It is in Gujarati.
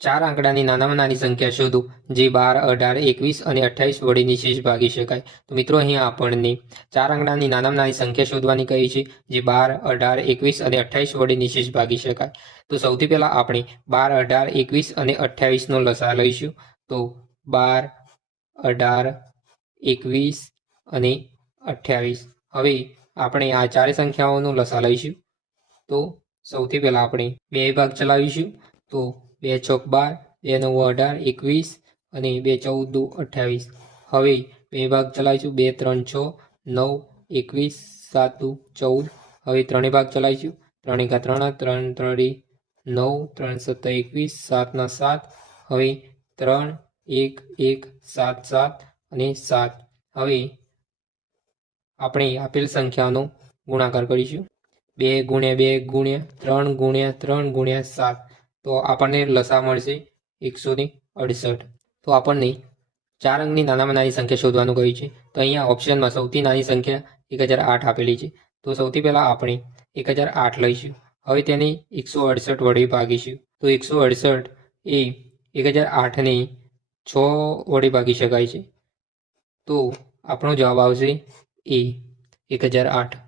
ચાર આંકડાની નાનામાં નાની સંખ્યા શોધો જે 12, 18, 21 અને 28 વડે નિશેષ ભાગી શકાય. તો મિત્રો અહીંયા આપણને ચાર આંકડાની નાનામાં નાની સંખ્યા શોધવાની કહી છે જે 12, 18, 21 અને 28 વડે નિશેષ ભાગી શકાય. તો સૌથી પહેલાં આપણે 12, 18, 21 અને 28નો લસા લઈશું. તો 12, 18, 21 અને 28. હવે આપણે આ ચારે સંખ્યાઓનો લસા લઈશું. તો સૌથી પહેલાં આપણે બે ભાગ ચલાવીશું. તો 2 ચોક 12, 2 9 18, 21 અને 2 14 28. હવે બે ભાગ ચલાવીશું. 2 3 6, 9, 21, 7 14. હવે ત્રણે ભાગ ચલાવીશું. 3 1 3, 3 3 9, 3 7 21, 7 7. હવે 3 1 1 7 7 અને 7. હવે આપણે આપેલ સંખ્યાનો ગુણાકાર કરીશું. 2 ગુણ્યા 2 ગુણ્યા 3 ગુણ્યા 3 ગુણ્યા 7. તો આપણને લસા મળશે 168. તો આપણને ચાર અંકની નાનામાં નાની સંખ્યા શોધવાનું કહ્યું છે. તો અહીંયા ઓપ્શનમાં સૌથી નાની સંખ્યા 1008 આપેલી છે. તો સૌથી પહેલાં આપણે 1008 લઈશું. હવે તેને 168 વડે ભાગીશું. તો 168 એ 1008ને 6 વડે ભાગી શકાય છે. તો આપણો જવાબ આવશે એ 1008.